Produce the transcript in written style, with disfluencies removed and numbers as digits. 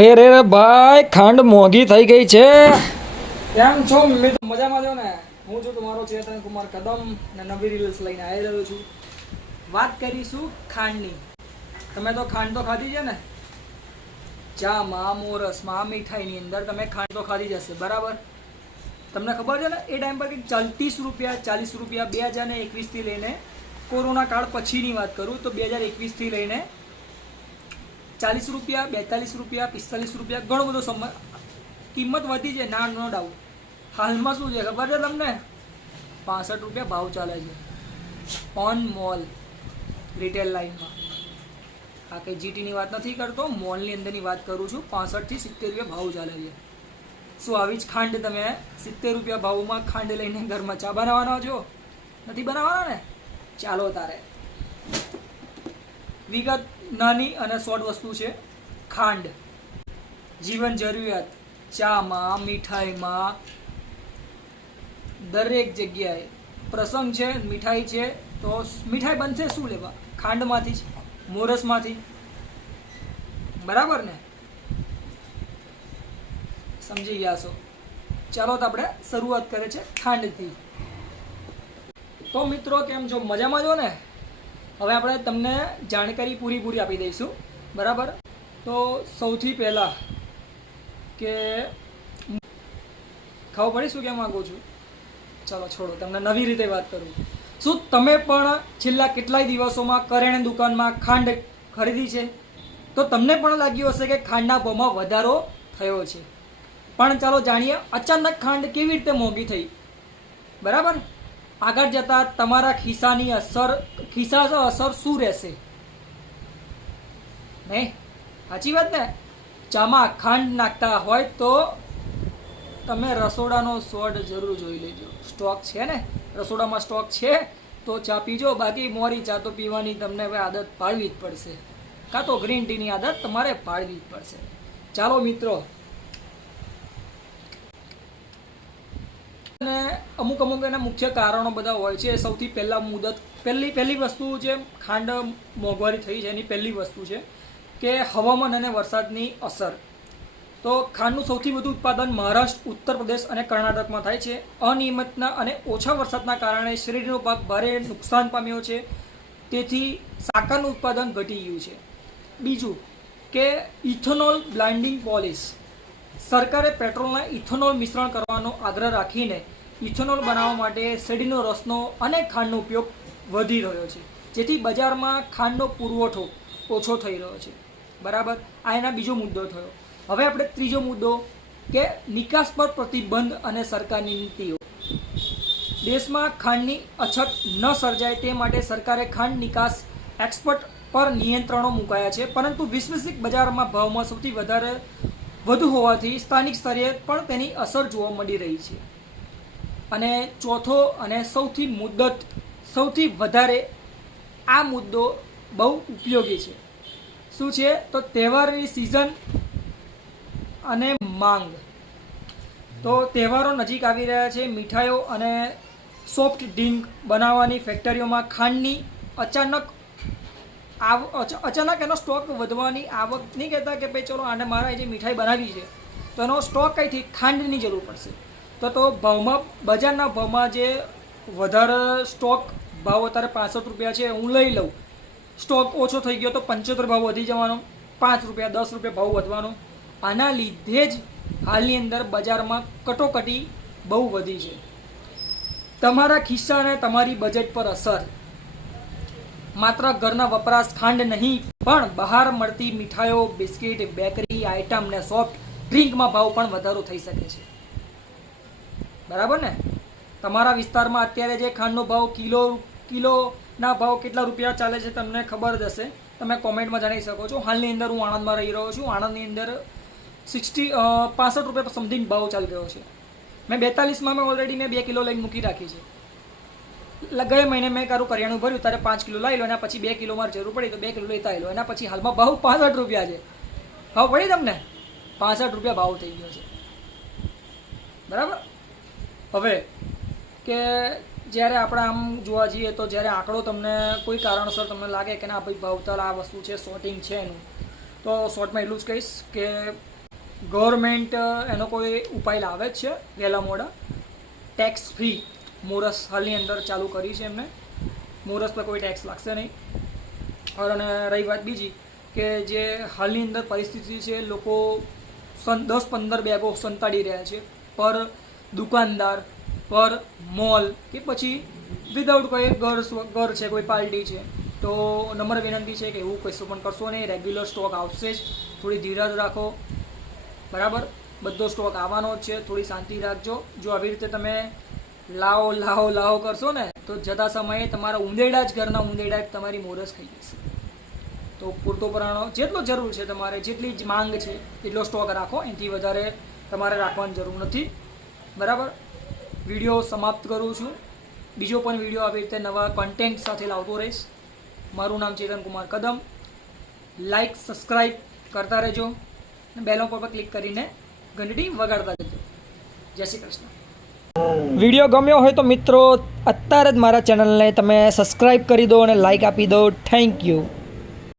રે ભાઈ ખાંડ મોંઘી થઈ ગઈ છે। કેમ છો મિત્રો? મજામાં છો ને? હું છું તમારો ચેતન કુમાર કદમ ને નવી રીલ્સ લઈને આવી રહ્યો છું। વાત કરીશું ખાંડની। તમે તો ખાંડ તો ખાધી છે ને? ચામાં, મોરસમાં, મીઠાઈની અંદર તમે ખાંડ તો ખાધી જ હશે, બરાબર? તમને ખબર છે ને એ ટાઈમ પર કંઈક 30 રૂપિયા 40 રૂપિયા 2021થી લઈને કોરોના કાળ પછીની વાત કરું તો 2021થી લઈને 40 રૂપિયા 42 રૂપિયા 45 રૂપિયા ઘણો બધો સમય કિંમત વધી છે, ના નો ડાઉટ। હાલમાં શું છે ખબર છે તમને? 65 રૂપિયા ભાવ ચાલે છે ઓન મોલ રિટેલ લાઇનમાં। આ કંઈ જીટીની વાત નથી કરતો, મોલની અંદરની વાત કરું છું। 65 થી 70 રૂપિયા ભાવ ચાલે છે। શું આવી જ ખાંડ તમે 70 રૂપિયા ભાવમાં ખાંડ લઈને ઘરમાં ચા બનાવવાના છો? નથી બનાવવાના ને? ચાલો તારે વિગત નાની અને શોર્ટ વસ્તુ છે। ખાંડ જીવન જરૂરિયાત, ચામાં, મીઠાઈમાં, દરેક જગ્યાએ પ્રસંગ છે, મીઠાઈ છે તો મીઠાઈ બનશે શું લેવા? ખાંડમાંથી જ, મોરસમાંથી, બરાબર ને? સમજી ગયા છો? ચાલો તો આપણે શરૂઆત કરે છે ખાંડથી। તો મિત્રો કેમ છો? મજામાં છો ને? હવે આપણે તમને જાણકારી પૂરી આપી દઈશું, બરાબર? તો સૌથી પહેલાં કે ખબર પડી શું કહેવા માગું છું? ચાલો છોડો, તમને નવી રીતે વાત કરું। શું તમે પણ છેલ્લા કેટલાય દિવસોમાં કરિયાણા દુકાનમાં ખાંડ ખરીદી છે? તો તમને પણ લાગ્યું હશે કે ખાંડના ભાવમાં વધારો થયો છે। પણ ચાલો જાણીએ અચાનક ખાંડ કેવી રીતે મોંઘી થઈ, બરાબર? આગળ જતા તમારા ખિસ્સાની અસર શું રહેશે? નહીં, સાચી વાત ને? ચામાં ખાંડ નાખતા હોય તો તમે રસોડાનો સોડ જરૂર જોઈ લેજો। સ્ટોક છે ને? રસોડામાં સ્ટોક છે તો ચા પીજો, બાકી મોરી ચા તો પીવાની તમને હવે આદત પાડવી જ પડશે, કાં તો ગ્રીન ટીની આદત તમારે પાડવી જ પડશે। ચાલો મિત્રો, અને અમુક એના મુખ્ય કારણો બધા હોય છે। સૌથી પહેલી વસ્તુ જે ખાંડ મોંઘવારી થઈ છે એની પહેલી વસ્તુ છે કે હવામાન અને વરસાદની અસર। તો ખાંડનું સૌથી વધુ ઉત્પાદન મહારાષ્ટ્ર, ઉત્તર પ્રદેશ અને કર્ણાટકમાં થાય છે। અનિયમિતતા અને ઓછા વરસાદના કારણે શેરડીનો પાક ભારે નુકસાન પામ્યો છે, તેથી સાકરનું ઉત્પાદન ઘટી ગયું છે। બીજું કે ઇથેનોલ બ્લેન્ડિંગ પોલિશ। સરકારે પેટ્રોલના ઇથેનોલ મિશ્રણ કરવાનો આગ્રહ રાખીને ઇથેનોલ બનાવવા માટે શેરડીનો રસનો અને ખાંડનો ઉપયોગ વધી રહ્યો છે, જેથી બજારમાં ખાંડનો પુરવઠો ઓછો થઈ રહ્યો છે, બરાબર? આ એના બીજો મુદ્દો થયો। હવે આપણે ત્રીજો મુદ્દો કે નિકાસ પર પ્રતિબંધ અને સરકારની નીતિઓ। દેશમાં ખાંડની અછત ન સર્જાય તે માટે સરકારે ખાંડ નિકાસ એક્સપોર્ટ પર નિયંત્રણો મુકાયા છે, પરંતુ વૈશ્વિક બજારમાં ભાવમાં સૌથી વધુ હોવાથી સ્થાનિક સ્તરે પણ તેની અસર જોવા મળી રહી છે। અને ચોથો અને સૌથી વધારે આ મુદ્દો બહુ ઉપયોગી છે। શું છે? તો તહેવારની સિઝન અને માંગ। તો તહેવારો નજીક આવી રહ્યા છે, મીઠાઈઓ અને સોફ્ટ ડ્રિંક બનાવવાની ફેક્ટરીઓમાં ખાંડની અચાનક એનો સ્ટોક વધવાની આવક નહીં કહેતા કે ભાઈ ચલો આને મારે જે મીઠાઈ બનાવી છે તો એનો સ્ટોક કંઈથી ખાંડની જરૂર પડશે। તો ભાવમાં, બજારના ભાવમાં જે વધારે સ્ટોક ભાવ અત્યારે 65 રૂપિયા છે, હું લઈ લઉં, સ્ટોક ઓછો થઈ ગયો તો 75 ભાવ વધી જવાનો, 5 રૂપિયા 10 રૂપિયા ભાવ વધવાનો। આના લીધે જ હાલની અંદર બજારમાં કટોકટી બહુ વધી છે। તમારા ખિસ્સા અને તમારી બજેટ પર અસર। માત્ર ઘરના વપરાશ ખાંડ નહીં પણ બહાર મળતી મીઠાઈઓ, બિસ્કિટ, બેકરી આઇટમ ને સોફ્ટ ડ્રિંકમાં ભાવ પણ વધારો થઈ શકે છે, બરાબર ને? તમારા વિસ્તારમાં અત્યારે જે ખાંડનો ભાવ કિલોના ભાવ કેટલા રૂપિયા ચાલે છે તમને ખબર જ હશે, તમે કોમેન્ટમાં જણાવી શકો છો। હાલની અંદર હું આણંદમાં રહી રહ્યો છું, આણંદની અંદર 65 રૂપિયા સમથિંગ ભાવ ચાલી રહ્યો છે। મેં 42માં ઓલરેડી 2 કિલો લઈને મૂકી રાખી છે। ગયા મહિને મેં કરિયાણું ભર્યું ત્યારે 5 કિલો લઈ લો, એના પછી 2 કિલો મારે જરૂર પડી તો 2 કિલો લેતા લો, એના પછી હાલમાં ભાવ 65 રૂપિયા છે। ભાવ પડી તમને? 65 રૂપિયા ભાવ થઈ ગયો છે, બરાબર? હવે કે જ્યારે આપણે આમ જોવા જઈએ તો જ્યારે આંકડો તમને કોઈ કારણસર તમને લાગે કે ના ભાઈ ભાવતાલ આ વસ્તુ છે, શોર્ટિંગ છે એનું, તો શોર્ટમાં એટલું જ કહીશ કે ગવર્મેન્ટ એનો કોઈ ઉપાય લાવે જ છે વહેલા મોડા. ટેક્સ ફ્રી મોરસ હાલની અંદર ચાલુ કરી છે એમને. મોરસ પર કોઈ ટેક્સ લાગશે નહીં. અને રહી વાત બીજી કે જે હાલની અંદર પરિસ્થિતિ છે, લોકો 10-15 બેગો સંતાડી રહ્યા છે પર દુકાનદાર, પર મોલ કે પછી વિધાઉટ કોઈ ઘર છે, કોઈ પાર્ટી છે. તો નમ્ર વિનંતી છે કે એવું કશું પણ કરશો નહીં. રેગ્યુલર સ્ટોક આવશે જ, થોડી ધીરજ રાખો. બરાબર, બધો સ્ટોક આવવાનો જ છે, થોડી શાંતિ રાખજો. જો આવી રીતે તમે લાવો કરશો ને તો જતા સમયે તમારા ઉંદેડા જ ઘરના ઉંદેડા જ તમારી મોરસ ખાઈ જશે. તો પૂરતો પ્રમાણનો જેટલો જરૂર છે તમારે, જેટલી જ માંગ છે એટલો સ્ટોક રાખો. એનાથી વધારે તમારે રાખવાની જરૂર નથી. બરાબર, વિડીયો સમાપ્ત કરું છું. બીજો પણ વિડીયો આવી રીતે નવા કન્ટેન્ટ સાથે લાવતો રહીશ. મારું નામ ચેતન કુમાર કદમ. લાઈક, સબસ્ક્રાઈબ કરતા રહેજો. બેલ પર ક્લિક કરીને ઘંટડી વગાડતા રહેજો. જય શ્રી કૃષ્ણ. વિડીયો ગમ્યો હોય તો મિત્રો અત્યારે જ મારા ચેનલને તમે સબસ્ક્રાઈબ કરી દો અને લાઈક આપી દો. Thank you.